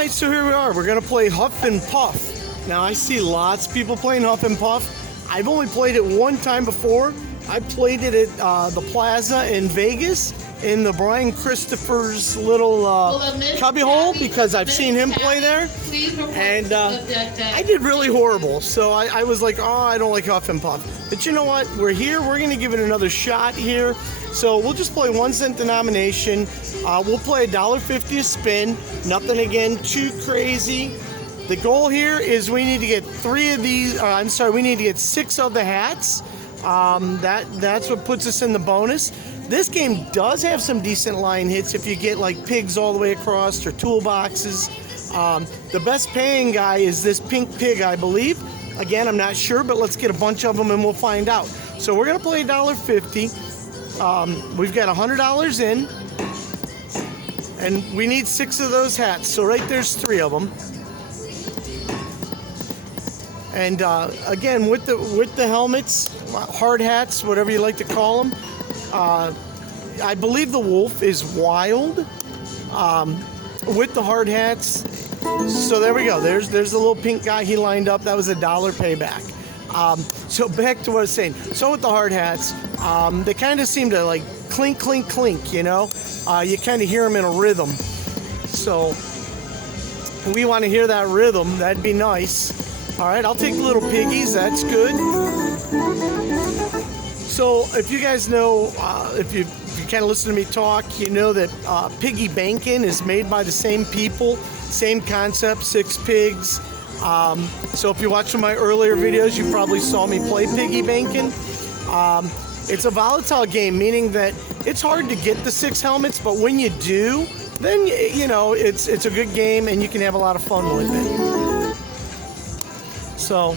right, so here we are. We're gonna play HUFF-N-PUFF. Now I see lots of people playing HUFF-N-PUFF. I've only played it one time before. I played it at the Plaza in Vegas in the Brian Christopher's little cubbyhole because I've seen him play there, and I did really horrible. So I was like, oh, I don't like HUFF-N-PUFF. But you know what? We're here. We're gonna give it another shot here. So we'll just play 1 cent denomination. We'll play $1.50 a spin. Nothing again too crazy. The goal here is we need to get 3 of these. We need to get 6 of the hats. That's what puts us in the bonus. This game does have some decent line hits if you get like pigs all the way across or toolboxes. The best paying guy is this pink pig, I believe. Again, I'm not sure, but let's get a bunch of them and we'll find out. So we're gonna play $1.50. We've got $100 in, and we need 6 of those hats. So right there's 3 of them. And again, with the helmets, hard hats, whatever you like to call them, I believe the wolf is wild with the hard hats. So there we go. There's the little pink guy he lined up. That was $1 payback. So back to what I was saying. So with the hard hats, they kind of seem to like clink, clink, clink, you know? You kind of hear them in a rhythm. So we want to hear that rhythm. That'd be nice. All right, I'll take the little piggies. That's good. So if you guys know, if you kind of listen to me talk, you know that piggy banking is made by the same people, same concept, 6 pigs. So if you watched my earlier videos, you probably saw me play piggy banking. It's a volatile game, meaning that it's hard to get the 6 helmets, but when you do, then you know it's a good game and you can have a lot of fun with it. So,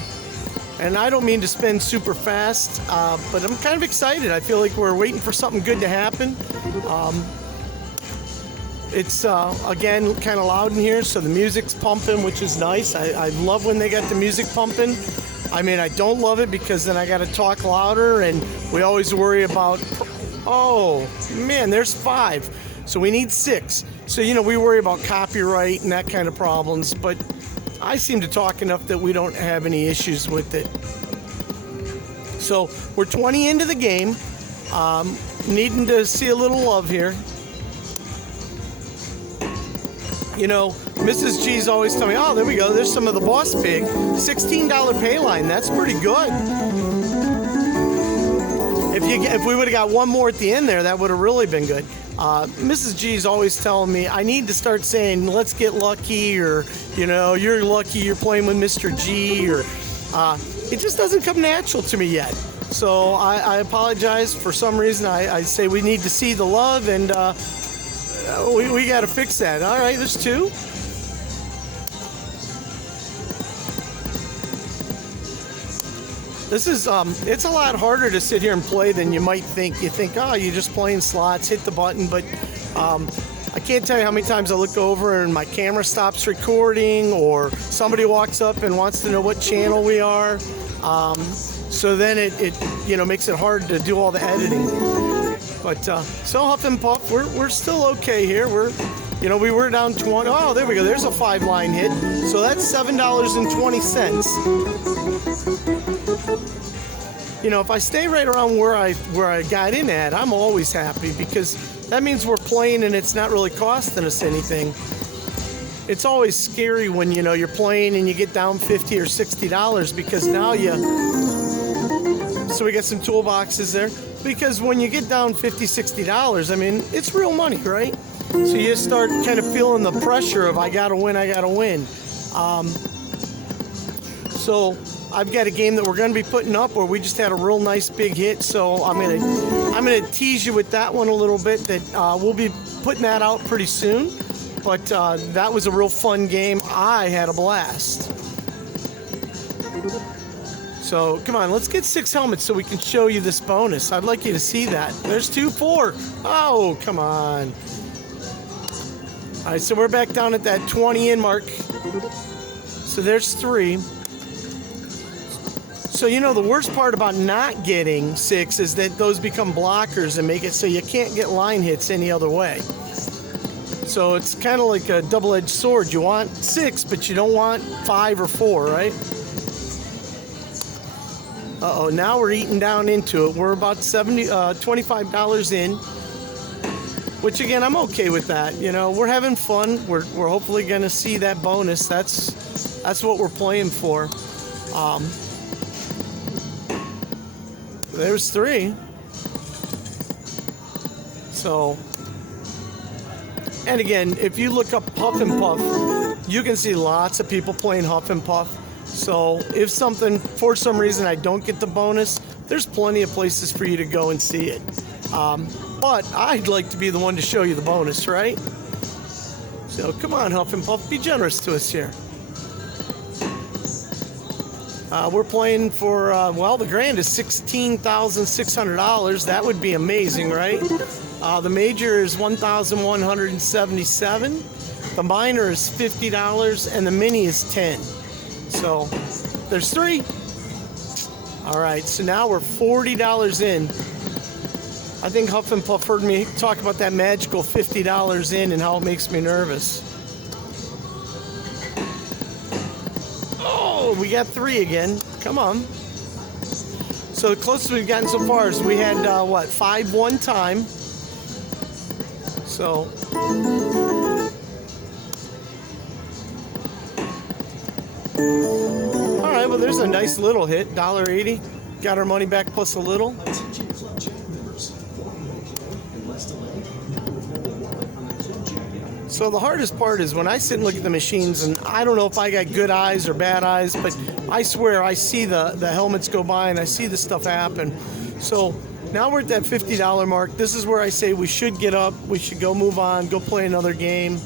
and I don't mean to spin super fast, but I'm kind of excited. I feel like we're waiting for something good to happen. It's, again, kind of loud in here, so the music's pumping, which is nice. I love when they got the music pumping. I mean, I don't love it because then I got to talk louder, and we always worry about, oh, man, there's 5. So we need 6. So, you know, we worry about copyright and that kind of problems, but I seem to talk enough that we don't have any issues with it. So we're 20 into the game, needing to see a little love here. You know, Mrs. G's always tell me, oh, there we go, there's some of the boss pig. $16 pay line, that's pretty good. If we would have got one more at the end there, that would have really been good. Mrs. G's always telling me I need to start saying, let's get lucky, or, you know, you're lucky you're playing with Mr. G, or it just doesn't come natural to me yet. So I apologize. For some reason, I say we need to see the love, and we got to fix that. All right, there's 2. This is, it's a lot harder to sit here and play than you might think. You think, oh, you're just playing slots, hit the button, but I can't tell you how many times I look over and my camera stops recording, or somebody walks up and wants to know what channel we are. So then it you know, makes it hard to do all the editing. But so HUFF-N-PUFF, we're still okay here. You know, we were down 20. Oh, there we go. There's a 5-line hit. So that's $7.20. You know, if I stay right around where I got in at, I'm always happy, because that means we're playing and it's not really costing us anything. It's always scary when, you know, you're playing and you get down $50 or $60, because now so we got some toolboxes there. Because when you get down $50, $60, I mean, it's real money, right? So you start kind of feeling the pressure of I gotta win. So I've got a game that we're going to be putting up where we just had a real nice big hit. So I'm gonna tease you with that one a little bit. That we'll be putting that out pretty soon. But that was a real fun game. I had a blast. So come on, let's get 6 helmets so we can show you this bonus. I'd like you to see that. There's 2, 4. Oh, come on. All right, so we're back down at that 20 in mark. So there's 3. So, you know, the worst part about not getting 6 is that those become blockers and make it so you can't get line hits any other way. So it's kind of like a double-edged sword. You want 6, but you don't want 5 or 4, right? Uh-oh, now we're eating down into it. We're about $25 in, which again, I'm okay with that. You know, we're having fun. We're hopefully gonna see that bonus. That's what we're playing for. There's 3. So, and again, if you look up HUFF-N-PUFF, you can see lots of people playing HUFF-N-PUFF. So if for some reason I don't get the bonus, there's plenty of places for you to go and see it. But I'd like to be the one to show you the bonus, right? So come on, HUFF-N-PUFF, be generous to us here. We're playing for, well, the grand is $16,600. That would be amazing, right? The major is $1,177. The minor is $50, and the mini is $10. So there's 3. All right, so now we're $40 in. I think HUFF-N-PUFF heard me talk about that magical $50 in and how it makes me nervous. Oh, we got 3 again. Come on. So the closest we've gotten so far is we had, 5 one time. So... Alright, well there's a nice little hit, $1.80. Got our money back plus a little. So the hardest part is when I sit and look at the machines, and I don't know if I got good eyes or bad eyes, but I swear I see the helmets go by and I see the stuff happen. So now we're at that $50 mark. This is where I say we should get up, we should go move on, go play another game.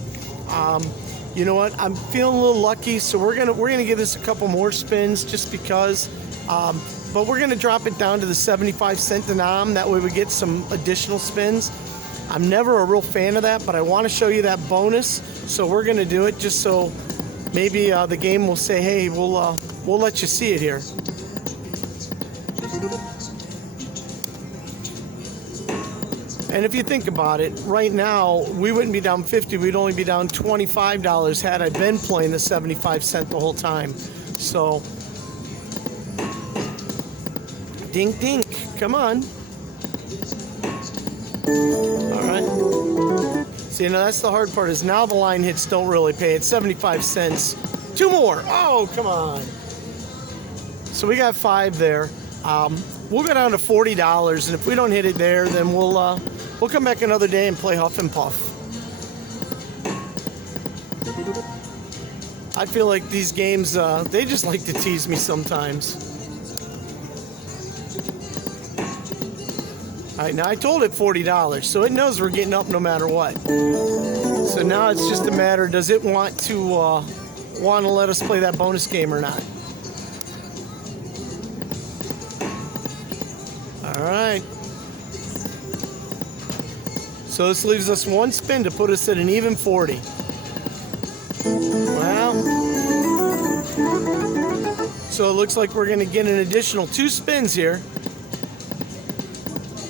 You know what? I'm feeling a little lucky, so we're gonna give this a couple more spins just because. But we're gonna drop it down to the 75-cent denom. That way we get some additional spins. I'm never a real fan of that, but I want to show you that bonus, so we're gonna do it just so maybe the game will say, "Hey, we'll let you see it here." And if you think about it, right now, we wouldn't be down 50, we'd only be down $25 had I been playing the 75-cent the whole time. So, dink, dink, come on. All right. See, you know, that's the hard part is now the line hits don't really pay. It's 75 cents. 2 more. Oh, come on. So we got 5 there. We'll go down to $40, and if we don't hit it there, then we'll come back another day and play HUFF-N-PUFF. I feel like these games, they just like to tease me sometimes. All right, now I told it $40, so it knows we're getting up no matter what. So now it's just a matter, does it want to let us play that bonus game or not? All right. So this leaves us 1 spin to put us at an even 40. Well, so it looks like we're going to get an additional 2 spins here.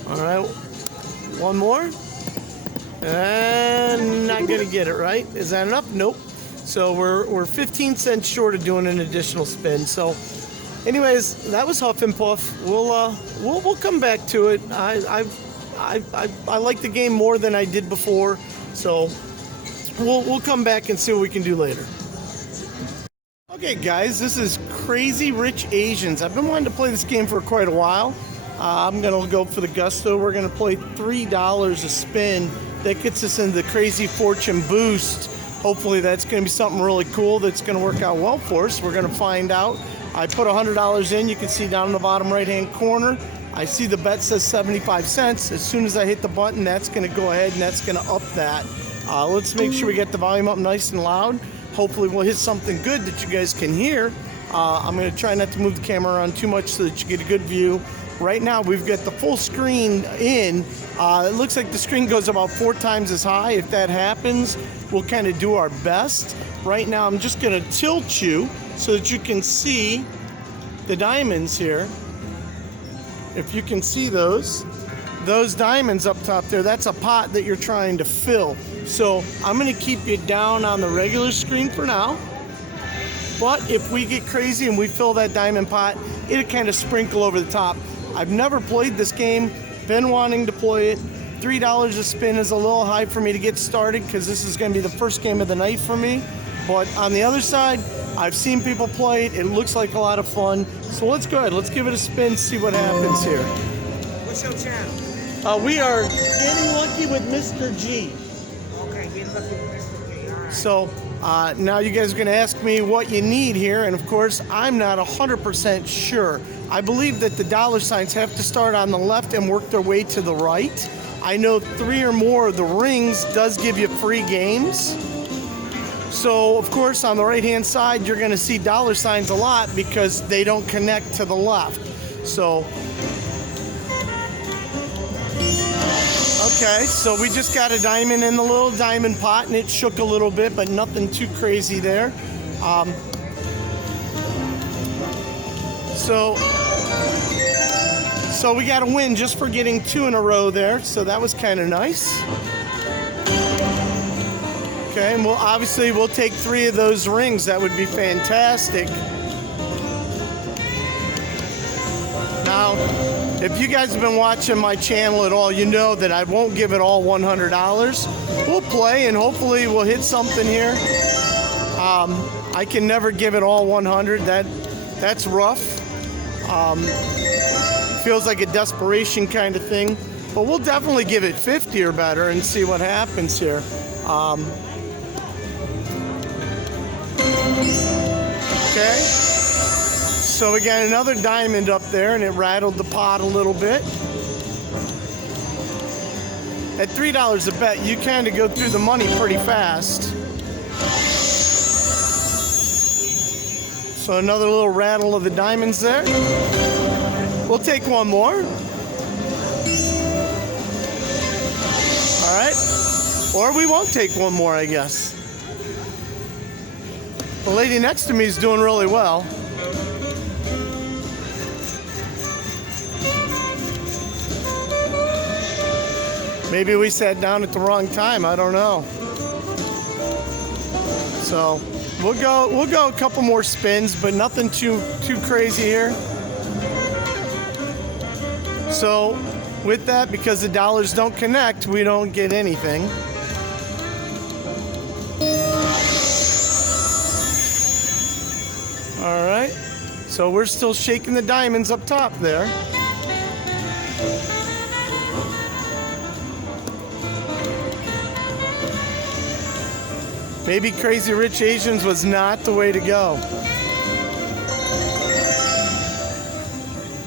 All right, 1 more. And not going to get it, right? Is that enough? Nope. So we're 15 cents short of doing an additional spin. So anyways, that was HUFF-N-PUFF. We'll come back to it. I like the game more than I did before, so we'll come back and see what we can do later. Okay, guys, this is Crazy Rich Asians. I've been wanting to play this game for quite a while. I'm gonna go for the gusto. We're gonna play $3 a spin. That gets us into the Crazy Fortune Boost. Hopefully, that's gonna be something really cool that's gonna work out well for us. We're gonna find out. I put $100 in. You can see down in the bottom right-hand corner. I see the bet says 75 cents. As soon as I hit the button, that's going to go ahead and that's going to up that. Let's make sure we get the volume up nice and loud. Hopefully we'll hit something good that you guys can hear. I'm going to try not to move the camera around too much so that you get a good view. Right now we've got the full screen in. It looks like the screen goes about 4 times as high. If that happens, we'll kind of do our best. Right now I'm just going to tilt you so that you can see the diamonds here. If you can see those diamonds up top there, that's a pot that you're trying to fill. So I'm going to keep you down on the regular screen for now. But if we get crazy and we fill that diamond pot, it'll kind of sprinkle over the top. I've never played this game, been wanting to play it. $3 a spin is a little high for me to get started because this is going to be the first game of the night for me. But on the other side, I've seen people play it. It looks like a lot of fun. So let's go ahead. Let's give it a spin, see what happens here. What's your channel? We are Getting Lucky with Mr. G. Okay, Getting Lucky with Mr. G. All right. So now you guys are going to ask me what you need here. And of course, I'm not 100% sure. I believe that the dollar signs have to start on the left and work their way to the right. I know 3 or more of the rings does give you free games. So, of course, on the right-hand side, you're going to see dollar signs a lot because they don't connect to the left. So, okay, so we just got a diamond in the little diamond pot, and it shook a little bit, but nothing too crazy there. So we got a win just for getting 2 in a row there, so that was kind of nice. Okay, and we'll take 3 of those rings. That would be fantastic. Now, if you guys have been watching my channel at all, you know that I won't give it all $100. We'll play and hopefully we'll hit something here. I can never give it all 100. That's rough. Feels like a desperation kind of thing, but we'll definitely give it 50 or better and see what happens here. Okay, so we got another diamond up there and it rattled the pot a little bit. At $3 a bet, you kind of go through the money pretty fast. So another little rattle of the diamonds there. We'll take one more. All right. Or we won't take one more, I guess. The lady next to me is doing really well. Maybe we sat down at the wrong time. I don't know. So we'll go a couple more spins, but nothing too crazy here. So with that, because the dollars don't connect, we don't get anything. All right, so we're still shaking the diamonds up top there. Maybe Crazy Rich Asians was not the way to go.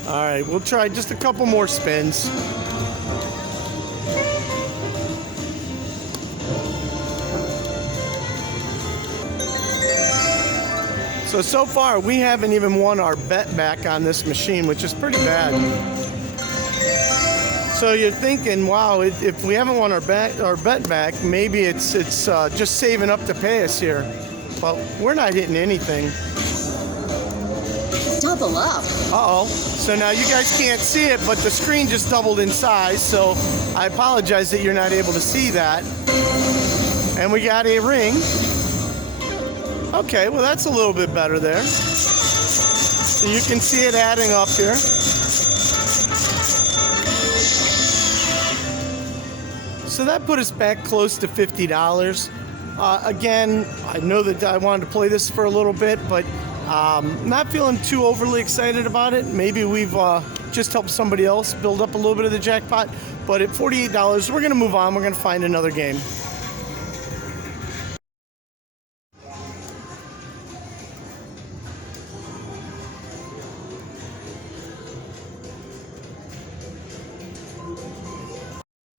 All right, we'll try just a couple more spins. So far, we haven't even won our bet back on this machine, which is pretty bad. So you're thinking, wow, if we haven't won our bet back, maybe it's just saving up to pay us here. But we're not hitting anything. Double up. Uh-oh. So now you guys can't see it, but the screen just doubled in size, so I apologize that you're not able to see that. And we got a ring. Okay, well that's a little bit better there. So you can see it adding up here. So that put us back close to $50. Again, I know that I wanted to play this for a little bit, but not feeling too overly excited about it. Maybe we've just helped somebody else build up a little bit of the jackpot. But at $48, we're going to move on. We're going to find another game.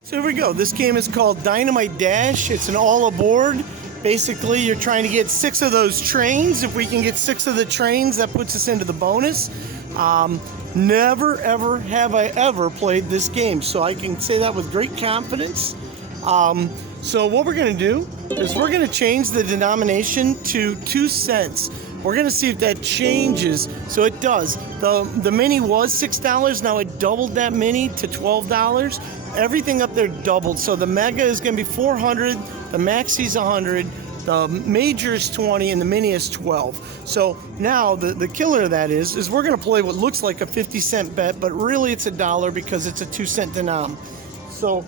So here we go. This game is called Dynamite Dash. It's an all aboard. Basically, you're trying to get 6 of those trains. If we can get 6 of the trains, that puts us into the bonus. Never, ever have I ever played this game, so I can say that with great confidence. So what we're going to do is we're going to change the denomination to 2 cents. We're gonna see if that changes. So it does. The mini was $6. Now it doubled that mini to $12. Everything up there doubled. So the Mega is gonna be $400. The Maxi's $100. The Major is $20 and the Mini is $12. So now the killer of that is we're gonna play what looks like a 50-cent bet, but really it's $1 because it's a 2-cent denom. So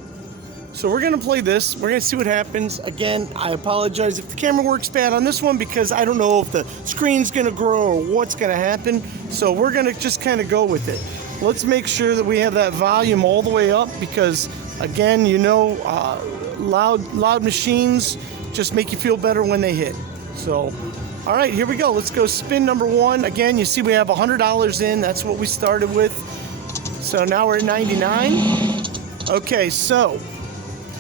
we're gonna play this. We're gonna see what happens. Again, I apologize if the camera works bad on this one because I don't know if the screen's gonna grow or what's gonna happen. So we're gonna just kind of go with it. Let's make sure that we have that volume all the way up because, again, you know, loud machines just make you feel better when they hit. So, all right, here we go. Let's go spin number one. Again, you see we have $100 in. That's what we started with. So now we're at 99. Okay, so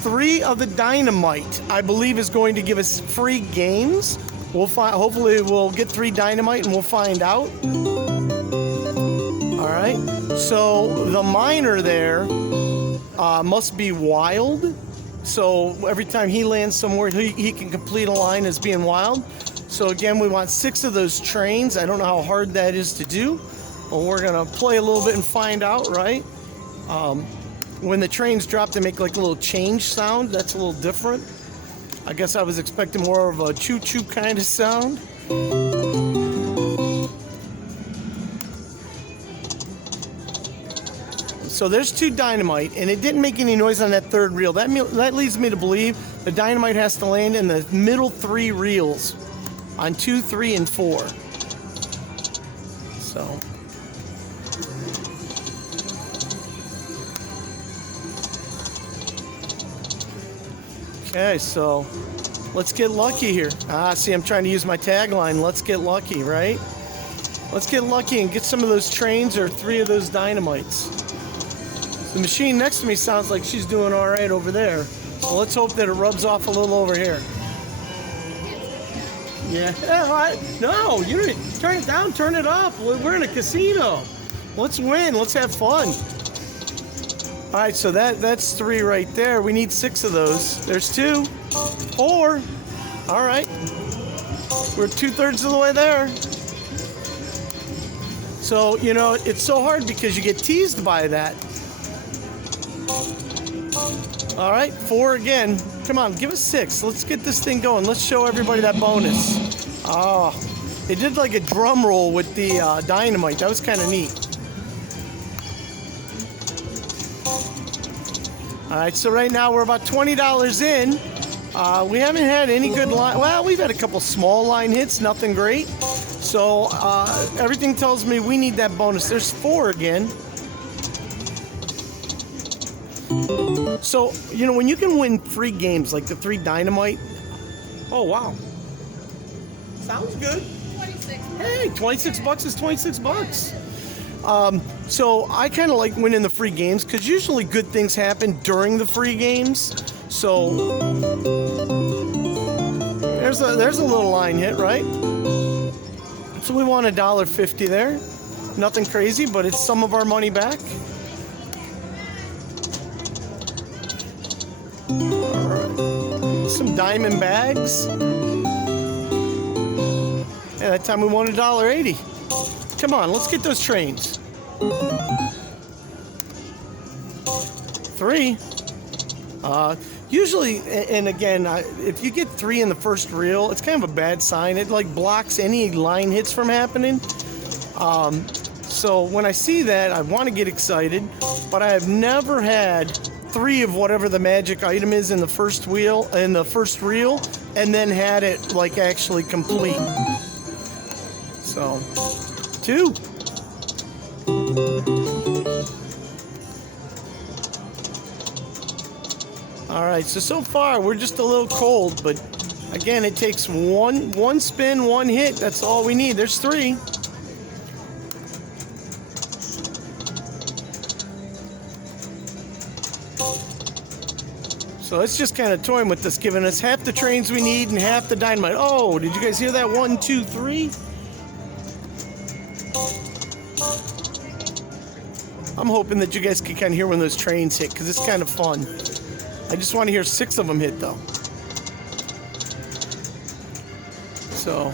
3 of the Dynamite, I believe, is going to give us free games. We'll find. Hopefully, we'll get 3 Dynamite, and we'll find out. All right. So the miner there must be wild. So every time he lands somewhere, he can complete a line as being wild. So again, we want 6 of those trains. I don't know how hard that is to do, but we're gonna play a little bit and find out, right? When the trains drop, they make like a little change sound. That's a little different. I guess I was expecting more of a choo-choo kind of sound. So there's 2 Dynamite, and it didn't make any noise on that 3rd reel. That leads me to believe the Dynamite has to land in the middle 3 reels on 2, 3, and 4. So. Okay, so let's get lucky here. See, I'm trying to use my tagline, let's get lucky, right? Let's get lucky and get some of those trains or 3 of those Dynamites. The machine next to me sounds like she's doing all right over there. So let's hope that it rubs off a little over here. Yeah. No, you didn't turn it down, turn it up. We're in a casino. Let's win. Let's have fun. All right, so that's 3 right there. We need 6 of those. There's 2, 4. All right. We're 2/3 of the way there. So, you know, it's so hard because you get teased by that. All right, 4 again. Come on, give us 6. Let's get this thing going. Let's show everybody that bonus. Oh, they did like a drum roll with the Dynamite. That was kind of neat. All right, so right now we're about $20 in. We haven't had any good line. Well, we've had a couple small line hits, nothing great. So everything tells me we need that bonus. There's 4 again. So, you know, when you can win free games like the 3 Dynamite, oh, wow. Sounds good. 26. Hey, 26 bucks is 26 bucks. So I kind of like winning the free games because usually good things happen during the free games. So there's a little line hit, right? So we want $1.50 there. Nothing crazy, but it's some of our money back. All right. Some diamond bags. Yeah, that time we won $1.80. Come on, let's get those trains. 3. Usually, and again, if you get 3 in the first reel, it's kind of a bad sign. It like blocks any line hits from happening. So when I see that, I want to get excited, but I have never had 3 of whatever the magic item is in the first reel, and then had it like actually complete. So 2. All right, so far we're just a little cold, but again, it takes one spin, 1 hit. That's all we need. There's 3. So it's just kind of toying with this, giving us half the trains we need and half the Dynamite. Oh, did you guys hear that? 1, 2, 3. I'm hoping that you guys can kind of hear when those trains hit because it's kind of fun. I just want to hear 6 of them hit though. So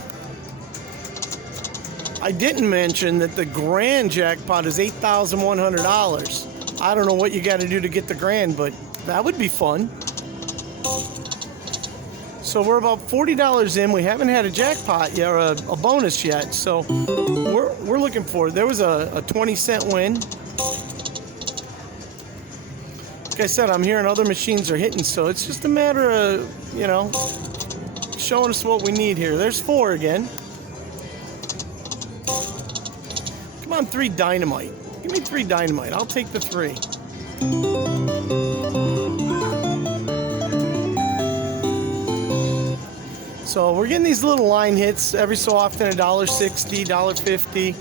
I didn't mention that the grand jackpot is $8,100. I don't know what you got to do to get the grand, but that would be fun. So we're about $40 in. We haven't had a jackpot yet, or a bonus yet. So we're looking for it. There was a 20-cent win. Like I said, I'm hearing other machines are hitting, so it's just a matter of, you know, showing us what we need here. There's 4 again. Come on, 3 Dynamite. Give me 3 Dynamite. I'll take the 3. So we're getting these little line hits every so often, $1.60, $1.50.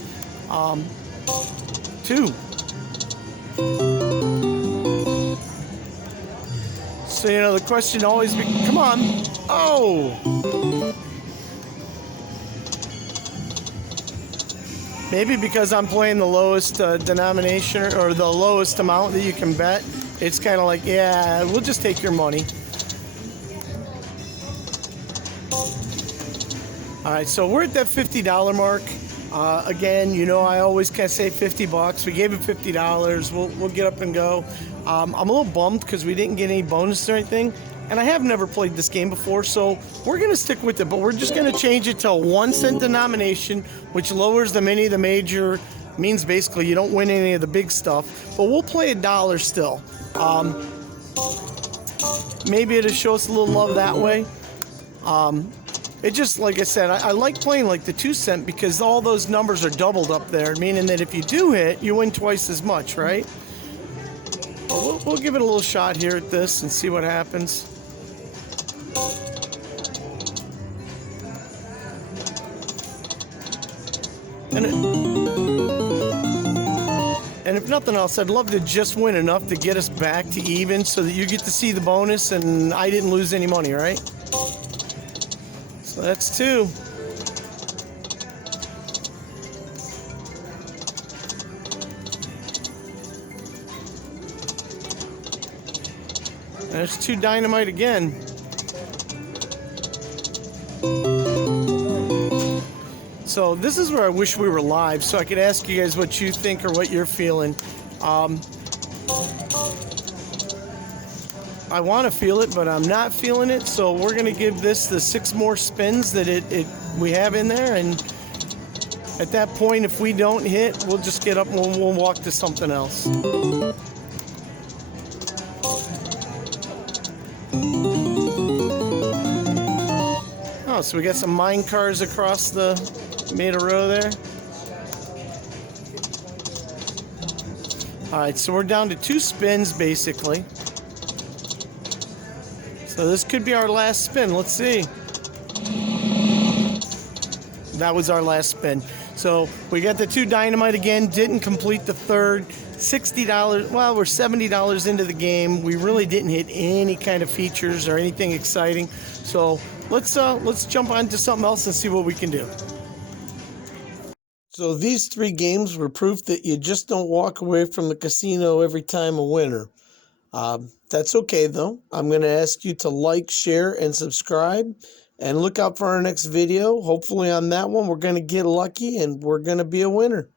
2. So, you know, the question always be, come on. Oh! Maybe because I'm playing the lowest denomination or the lowest amount that you can bet, it's kind of like, yeah, we'll just take your money. All right, so we're at that $50 mark. Again, you know, I always can say $50. We gave it $50. We'll get up and go. I'm a little bummed because we didn't get any bonus or anything, and I have never played this game before, so we're going to stick with it, but we're just going to change it to a 1-cent denomination, which lowers the mini, the major, means basically you don't win any of the big stuff, but we'll play $1 still. Maybe it'll show us a little love that way. It just, like I said, I like playing like the 2-cent because all those numbers are doubled up there, meaning that if you do hit, you win twice as much, right? But we'll give it a little shot here at this and see what happens. And if nothing else, I'd love to just win enough to get us back to even so that you get to see the bonus and I didn't lose any money, right? So that's 2. There's 2 Dynamite again. So this is where I wish we were live so I could ask you guys what you think or what you're feeling. I want to feel it, but I'm not feeling it. So we're going to give this the 6 more spins that we have in there. And at that point, if we don't hit, we'll just get up and we'll walk to something else. Oh, so we got some mine cars across the made a row there. All right, so we're down to 2 spins basically. So this could be our last spin. Let's see. That was our last spin. So we got the 2 Dynamite again. Didn't complete the 3rd. $60. Well, we're $70 into the game. We really didn't hit any kind of features or anything exciting. So let's jump on to something else and see what we can do. So these 3 games were proof that you just don't walk away from the casino every time a winner. That's okay, though. I'm going to ask you to like, share, and subscribe. And look out for our next video. Hopefully on that one, we're going to get lucky and we're going to be a winner.